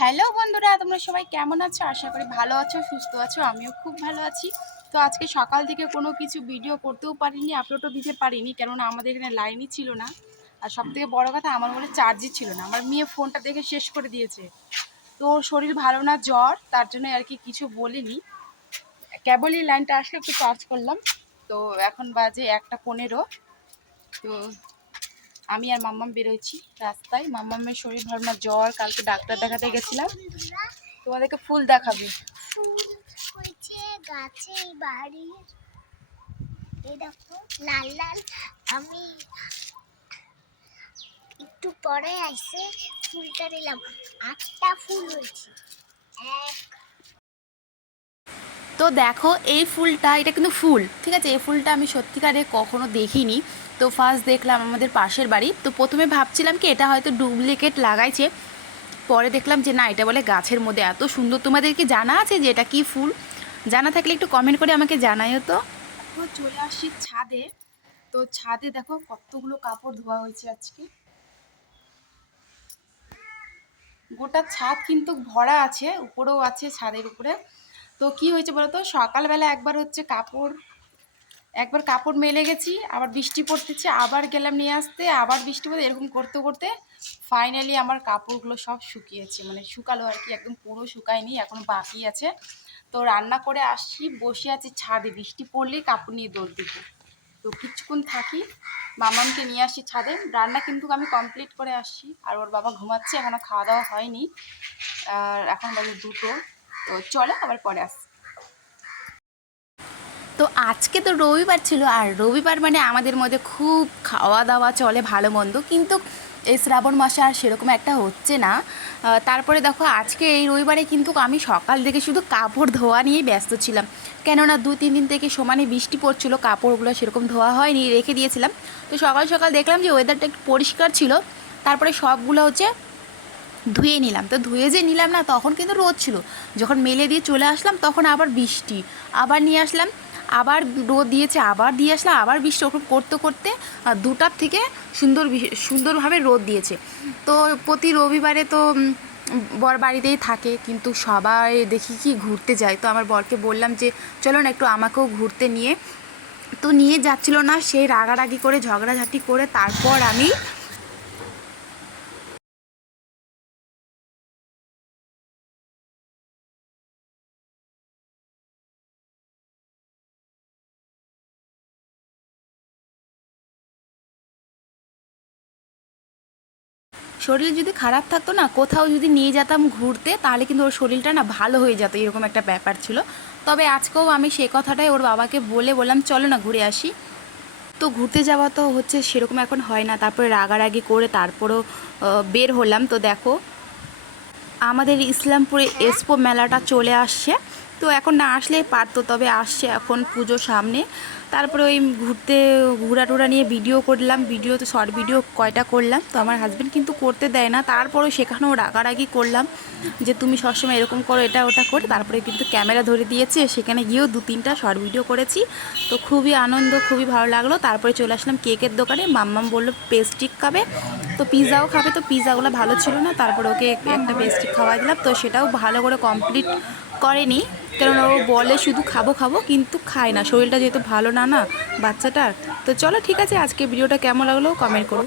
Hello বন্ধুরা, তোমরা সবাই কেমন আছো? আশা করি ভালো আছো, সুস্থ আছো, আমিও খুব ভালো আছি। তো আজকে সকাল থেকে কোনো কিছু ভিডিও করতেও পারিনি আপলোডও দিতে পারিনি, কেননা আমাদের এখানে লাইনই ছিল না। আর সব থেকে বড়ো কথা, আমার মনে চার্জই ছিল না। আমার মেয়ে ফোনটা দেখে শেষ করে দিয়েছে। তো শরীর ভালো না, জ্বর, তার জন্য আর কি কিছু বলিনি। কেবলই লাইনটা আসলে, একটু চার্জ করলাম। তো এখন বাজে একটা পনেরো। তো আমি আর মাম্মাম বেরোচ্ছি রাস্তায়। মাম্মামের শরীর ভালো না, জ্বর, কালকে ডাক্তার দেখাতে গেছিলাম। তোমাদেরকে ফুল দেখাবে। লাল লাল আমি একটু পরে আইসে ফুলটা নিলাম। আটটা ফুল হয়েছে। এক। তো দেখো, এই ফুলটা, এটা কিন্তু ফুল, ঠিক আছে? এই ফুলটা আমি সত্যিকারে কখনো দেখিনি। তো ফার্স্ট দেখলাম আমাদের পাশের বাড়ি। তো প্রথমে ভাবছিলাম কি, এটা হয়তো ডুপ্লিকেট লাগাইছে। পরে দেখলাম যে না, এটা বলে গাছের মধ্যে এত সুন্দর। তোমাদের কি জানা আছে যে এটা কি ফুল? জানা থাকলে একটু কমেন্ট করে আমাকে জানাইও তো। চলে আসি ছাদে। তো ছাদে দেখো, কতগুলো কাপড় ধোয়া হয়েছে আজকে। গোটা ছাদ কিন্তু ভরা আছে, উপরেও আছে ছাদের উপরে। তো কি হয়েছে বলতো? সকালবেলা একবার হচ্ছে কাপড়, একবার কাপড় মেলে গেছি, আবার বৃষ্টি পড়তেছে, আবার গেলাম নিয়ে আসতে, আবার বৃষ্টি পড়তে এরকম করতে করতে ফাইনালি আমার কাপড়গুলো সব শুকিয়েছে। মানে শুকালো আর কি, একদম পুরো শুকায়নি, এখনও বাকি আছে। তো রান্না করে আসছি, বসে আছি ছাদে, বৃষ্টি পড়লেই কাপড় নিয়ে দৌড় দিব। তো কিছুক্ষণ থাকি, মামামকে নিয়ে আসি ছাদে। রান্না কিন্তু আমি কমপ্লিট করে আসছি, আর ওর বাবা ঘুমাচ্ছে এখনও খাওয়া দাওয়া হয়নি। আর এখন বাজে দুটো। তো চলো আবার পরে আস তো আজকে তো রবিবার ছিল আর রবিবার মানে আমাদের মধ্যে খুব খাওয়া দাওয়া চলে ভালো মন্দ। কিন্তু এই শ্রাবণ মাসে আর সেরকম একটা হচ্ছে না। তারপরে দেখো আজকে এই রবিবারে কিন্তু আমি সকাল থেকে শুধু কাপড় ধোয়া নিয়েই ব্যস্ত ছিলাম। কেননা দু, তিন দিন থেকে সমানে বৃষ্টি পড়ছিল, কাপড়গুলো সেরকম ধোয়া হয়নি, রেখে দিয়েছিলাম। তো সকাল সকাল দেখলাম যে ওয়েদারটা একটু পরিষ্কার ছিল। তারপরে সবগুলো হচ্ছে ধুয়ে নিলাম। তো ধুয়ে যে নিলাম না, তখন কিন্তু রোদ ছিল। যখন মেলে দিয়ে চলে আসলাম, তখন আবার বৃষ্টি। আবার নিয়ে আসলাম, আবার রোদ দিয়েছে, আবার দিয়ে আসলাম, আবার বৃষ্টি, ওরকম করতে করতে দুটার থেকে সুন্দর সুন্দরভাবে রোদ দিয়েছে। তো প্রতি রবিবারে তো বর বাড়িতেই থাকে, কিন্তু সবাই দেখি কি ঘুরতে যায়। তো আমার বরকে বললাম যে, চলো না একটু আমাকেও ঘুরতে নিয়ে। তো নিয়ে যাচ্ছিল না সেই রাগারাগি করে, ঝগড়াঝাটি করে তারপর আমি শরীর যদি খারাপ থাকতো না, কোথাও যদি নিয়ে যেতাম ঘুরতে, তাহলে কিন্তু ওর শরীরটা না ভালো হয়ে যেত, এরকম একটা ব্যাপার ছিল। তবে আজকেও আমি সে কথাটাই ওর বাবাকে বলে বললাম, চলো না ঘুরে আসি। তো ঘুরতে যাওয়া তো হচ্ছে সেরকম এখন হয় না, তারপরে রাগারাগি করে তারপরেও বের হলাম। তো দেখো, আমাদের ইসলামপুরে এসপো মেলাটা চলে আসছে। তো এখন না আসলেই পারতো, তবে আসছে এখন পুজো সামনে। তারপরে ওই ঘুরতে ঘোরা টোরা নিয়ে ভিডিও করলাম ভিডিও তো শর্ট ভিডিও কয়টা করলাম, তো আমার হাজব্যান্ড কিন্তু করতে দেয় না। তারপরেও সেখানেও রাগারাগি করলাম যে, তুমি সবসময় এরকম করো, এটা ওটা করে। তারপরে কিন্তু ক্যামেরা ধরে দিয়েছে, সেখানে গিয়েও দু তিনটা শর্ট ভিডিও করেছি। তো খুবই আনন্দ, খুবই ভালো লাগল। তারপরে চলে আসলাম কেকের দোকানে। মাম্মাম বলল পেস্ট্রিক খাবে। তো পিৎজাও খাবে, তো পিৎজাগুলো ভালো ছিল না। তারপরে ওকে একটা পেস্ট্রিক খাওয়াই দিলাম। তো সেটাও ভালো করে কমপ্লিট করেনি। কারণ ও বলে শুধু খাব খাব, কিন্তু খায় না। শরীরটা যেহেতু ভালো না না, বাচ্চাটার। তো চলো ঠিক আছে, আজকে ভিডিওটা কেমন লাগল কমেন্ট করো।